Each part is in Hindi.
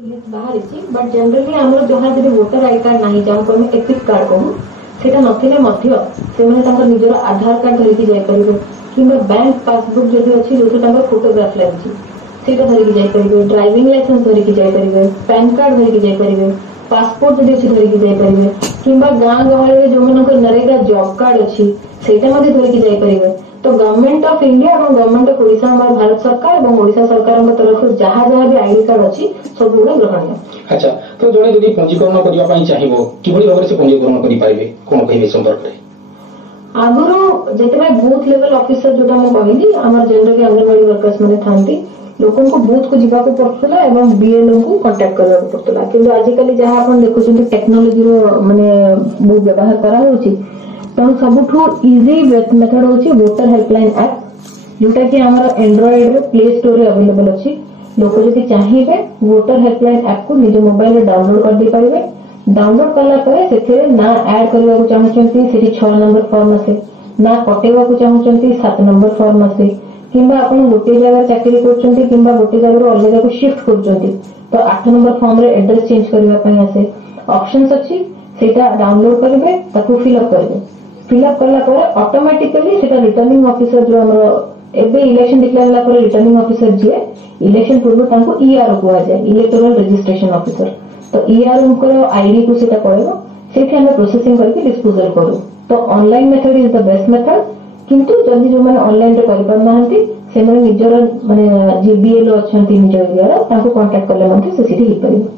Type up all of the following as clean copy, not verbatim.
लिस्ट बाहरी बट जनरली आमर जहाँ जब वोटर आई कार्ड ना जहाँ को एक्सिट कार्ड कहूँ सेटा नथिले निजर आधार कार्ड धरिकी जापर कि बैंक पासबुक जदि अच्छी जो फोटोग्राफ लगी सेटा धरिकी जापर ड्राइविंग लाइसेंस धरिकी जापर पैन कार्ड धरिकी जापर पासपोर्ट जदि अच्छी धरिकी जापर कि गाँ गहली जो नरेगा जॉब कार्ड अच्छी सेटा धरिकी जापर तो गवर्नमेंट ऑफ इंडिया और गवर्नमेंट ऑफ ओडिशा हमारे भारत सरकार और ओडिशा सरकार तरफ जहाँ जहाँ भी आईडी कार्ड अच्छी सब गुड़ा ग्रहणीय। अच्छा तो जड़े जब पंजीकरण करने चाहिए कि भाव से पंजीकरण करेंगे कौन कहे संपर्क में आगुरी जिते बूथ लेवल ऑफिसर जोटा मुझे कहली आम जनरली अंगनवाड़ी वर्कर्स मैंने था लोक बूथ को जावाक पड़ता और बीएलओ को कांटेक्ट करने पड़ता कि आजिकल जहाँ आप देखुं टेक्नोलोजी माने बहुत व्यवहार कराई तेणु सबुठ इजी मेथड हूँ वोटर हेल्पलाइन ऐप जोटा कि आम एंड्रॉइड प्ले स्टोर अवेलेबल अच्छी लोक जब चाहिए वोटर हेल्पलाइन ऐप को निज मोबाइल में डाउनलोड कर दे पारे डाउनलोड कला ना ऐड करने को चाहते 6 नंबर फॉर्म आसे ना कटेवा को चाहते 7 नंबर फॉर्म आसे कि गोटे जगह चाकरी कर गोटे जगह अलग जगह शिफ्ट कर 8 नंबर फॉर्म रे एड्रेस चेंज करने आसे ऑप्शंस अच्छी सेटा डाउनलोड करेंगे फिलअप करेंगे फिलअप कला ऑटोमेटिकली रिटर्निंग ऑफिसर जो एबे इलेक्शन डिक्लेयर होला रिटर्निंग ऑफिसर जी इलेक्शन पूर्व ईआरओ कहुए इलेक्टोरल रजिस्ट्रेशन ऑफिसर तो ईआरओ को आईडी को सेटा पड़ेगा से प्रोसेसिंग करके डिस्पोजल करूँ तो online method is the best method किंतु जदि जो मैंने ऑनलाइन रे कर पारनांती से माने निजर माने जे बीएलओ अछंती निज एरिया ताको कांटेक्ट करले मध्ये से सिटी हित परिबो।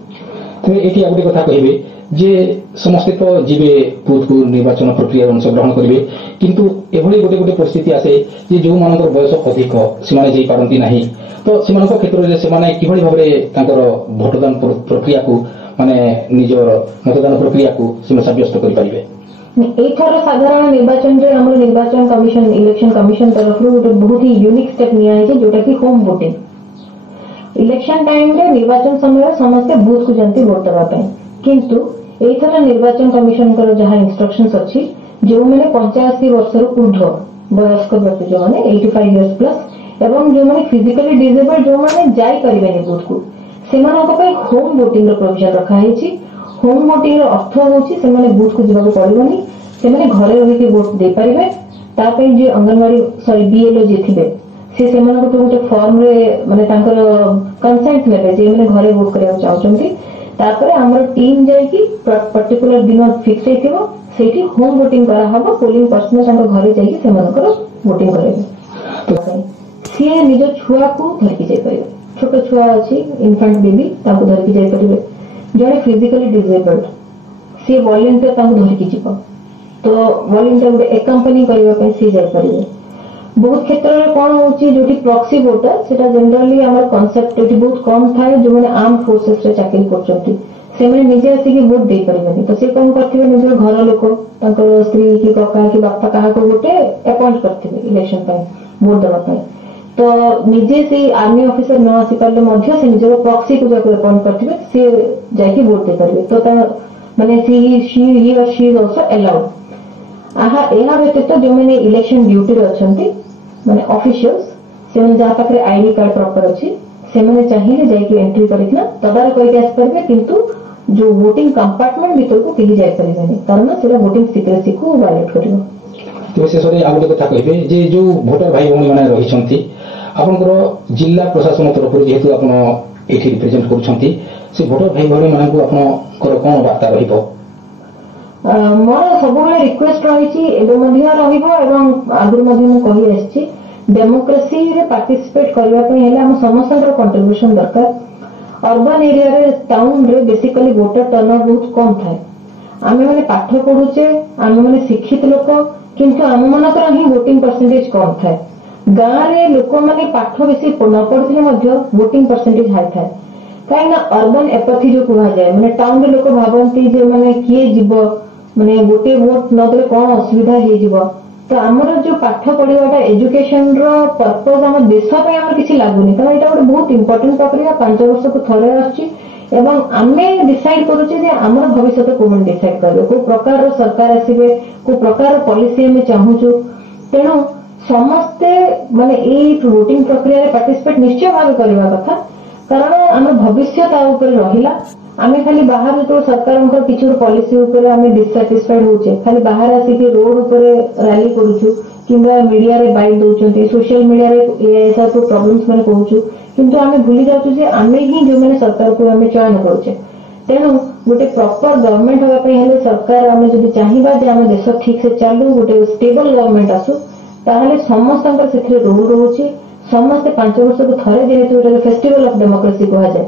तो एटी आगुटे कथा कहिबे जे समस्ते तो जीवे बूथ को निर्वाचन प्रक्रिया अंशग्रहण करेंगे किंतु एभली गोटे गोटे परिस्थिति आसे जे जो मानकर बयस अधिक से जाई पारंती नाही तो से क्षेत्र में से किभली भाबरे तांकर भोटदान प्रक्रिया को माने निज मतदान प्रक्रिया को से सब्यस्त करि परिबे। एथर साधारण निर्वाचन रे हमर निर्वाचन कमिशन इलेक्शन कमिशन तरफ गोटे बहुत ही यूनिक स्टेप निया है जोटा कि होम वोटिंग इलेक्शन टाइम रे निर्वाचन समय समस्त बूथ को जानती वोट देबा पय किंतु एथर निर्वाचन कमिशन कर जहाँ इंस्ट्रक्शंस अच्छी जो मैंने 85 वर्ष ऊर्ध्व वयस्क व्यक्ति जो मैंने 85 इयर्स प्लस एवं जो मैंने फिजिकली डिजेबल जो मैंने जाई परिबेनी बूथ को सेमानक पय होम वोटिंग रो प्रोविजन रखा है। होम वोटिंग रो अर्थ होची से माने बूथ को जीवा पड़िबनी से माने घरे रही के वोट दे परिबे ता पय जे अंगनवाड़ी सॉरी बीएलओ जे थिबे से सेमानक तो गोटे फॉर्म रे माने तांकर कंसेंट लेबे जे माने घरे वोट करिया चाहउचंती तापर हमर टीम जाय कि पर्टिकुलर दिन फिक्स हेतिबो सेठी होम वोटिंग करा हबो पोलिंग पर्सन तांकर घरे जाय कि सेमानकर वोटिंग करेबे से निज छुआ को धरकी जाय परिबे छोट छुआ अछि इन्फेंट बेबी ताको धरकी जाय परिबे जड़े फिजिकली डिजेबल्ड सी वॉलंटियर ताको धरकी जीव तो वॉलंटियर गोटे एकम्पानी करबा सी जाय परिबे। बहुत क्षेत्र में कौन होची जोटी प्रॉक्सी वोटर सेटा जनरली हमर कांसेप्ट एटी बहुत कम थाए जो माने आर्म फोर्सेस रे चाकरी करचंती से माने निजे आसी कि वोट दे परिबेनी तो से कोन करथिबे निजे घर लोक तांकर स्त्री की कका की बापा काहा को गोटे अपॉइंट करथिबे इलेक्शन पे वोट देबा पे तो निजे से आर्मी ऑफिसर न आसी पारले मध्य से निजे प्रॉक्सी को जाके अपॉइंट करथिबे से जाके वोट दे परिबे तो ता माने ही और शी इज आल्सो अलाउड आहा एहा व्यतीत जो मैंने इलेक्शन ड्यूटी रे अछंती माने ऑफिशियल्स से माने जहाँ पाखरे आईडी कार्ड प्रॉपर अछि से माने चाहिए जाके एंट्री करिकना तबार कोई आस परबे किंतु जो वोटिंग कंपार्टमेंट भीतर को केही जाय परिबेनी कारण सेला वोटिंग सिक्रेसी को वायलेट करिवो। तो शेषरे आ गोटे कथा कहिबे जे जो वोटर भाई भौणी माने रहिसंती आपनकर जिला प्रशासन तरफ जेहेतु आपण एठी रिप्रेजेंट करूछंती से वोटर भाई भौणी मानकु आपनकर कोन वार्ता रहिबो। मोर सब रिक्वेस्ट रही आगुरी कही आसी डेमोक्रेसी रे पार्टिसिपेट करने समस्त कंट्रीब्यूशन दरकार अर्बन एरिया रे टाउन रे बेसिकली वोटर टर्नआउट बहुत कम थाए आमे माने पाठ पढ़ुचे आमे माने शिक्षित लोक किंतु आम मानकर ही वोटिंग परसेंटेज कम थाए गाँव रे लोक माने पाठ बेसी न पढ़िले वोटिंग परसेंटेज हाई थाए कहीं अर्बन एपथी जो कह जाए माने टाउन रे लोक भावती जे माने किए जीव माने गोटे वोट नदेले कौन असुविधा हो तो आमर जो पाठ पढ़ाटा एजुकेशन रो पर्पज आम देश किसी लगुनि कारण यहाँ गोटे बहुत इंपोर्टेंट प्रक्रिया 5 वर्ष को थरे आम डिसाइड करुचे आमर भविष्य कौन डिसाइड करेंगे को प्रकार सरकार आसवे को प्रकार पॉलिसी आम चाहूचु तेणु समस्ते माने वोटिंग प्रक्रिया पार्टिसिपेट निश्चय भाव करवा कथा कारण आम भविष्य रहा आम खाली बाहर जो सरकार किसी पॉलिसी आम डिससाटिस्फाइड होचे खाली बाहर आसिक रोड उपर रैली करूछु किंबा मीडिया रे बाइट दउचंती सोशल मीडिया रे ऐसा तो प्रॉब्लम्स माने कहूछु किंतु आम भूली जाउछु जे आमे ही जो माने सरकार को आम चयन करूचे तेणु गोटे प्रॉपर गवर्नमेंट होगा हेले सरकार आम जब चाहिए जे आम देश ठीक से चालू गोटे स्टेबल गवर्नमेंट आसू ताहले समस्त रोल रोचे समस्ते 5 वर्ष को थरे जेहेतु फेस्टिवल ऑफ डेमोक्रेसी कहा जाए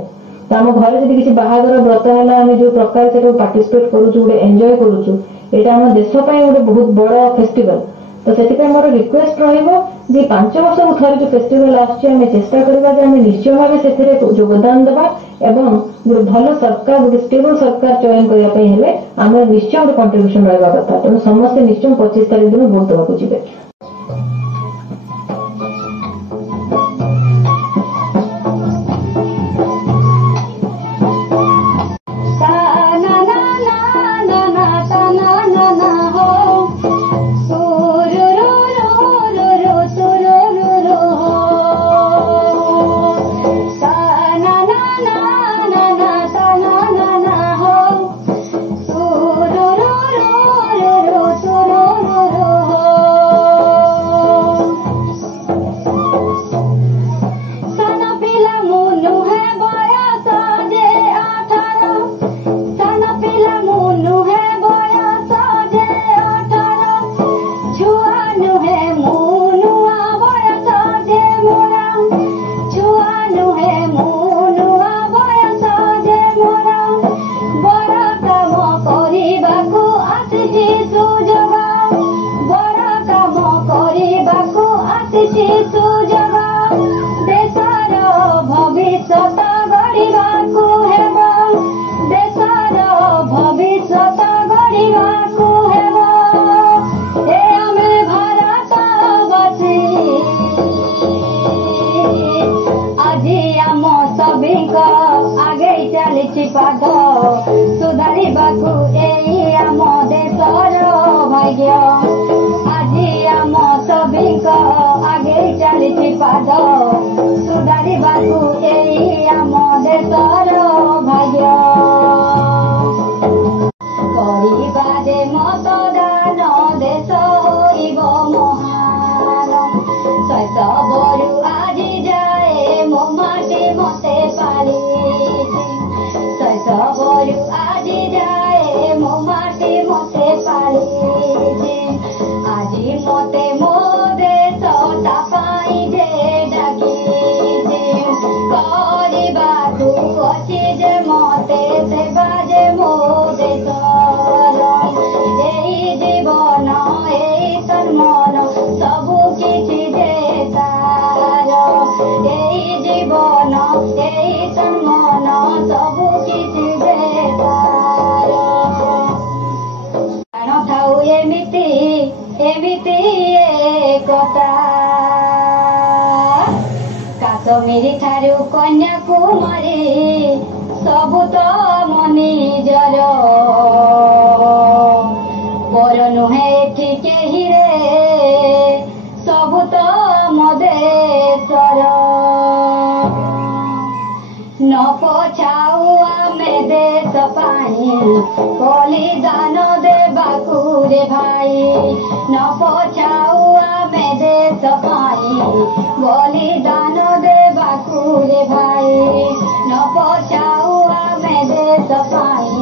तो आम घर जब किसी बाहागर व्रत है आम जो प्रकार से पार्टिसिपेट करूँ एंजॉय करूँ यहाँ आम देश गोटे बहुत बड़ फेस्टिवल तो से मोर रिक्वेस्ट रे 5 वर्ष को थरे जो फेस्टिवल आम चेष्टा करवा निश्चय भाव से योगदान देवा एवं गोटे भल सरकार गोटे स्टेबल सरकार चयन करने आम निश्चय गोटे कंट्रीब्यूशन रहा कथा तेणु समस्ते निश्चय 25 तारीख दिन भोट देवाक जी काश्मीर ठारू कन्याकुमारी सबु तो मनी जर बर नुहे केही रे सबु तो मदेशर न पछाऊ आमे देश पाई बलिदान देबाकू रे भाई न पछाऊ आमे देश पाई बलिदान देबाकू रे भाई न पछाऊ आमे देश पाई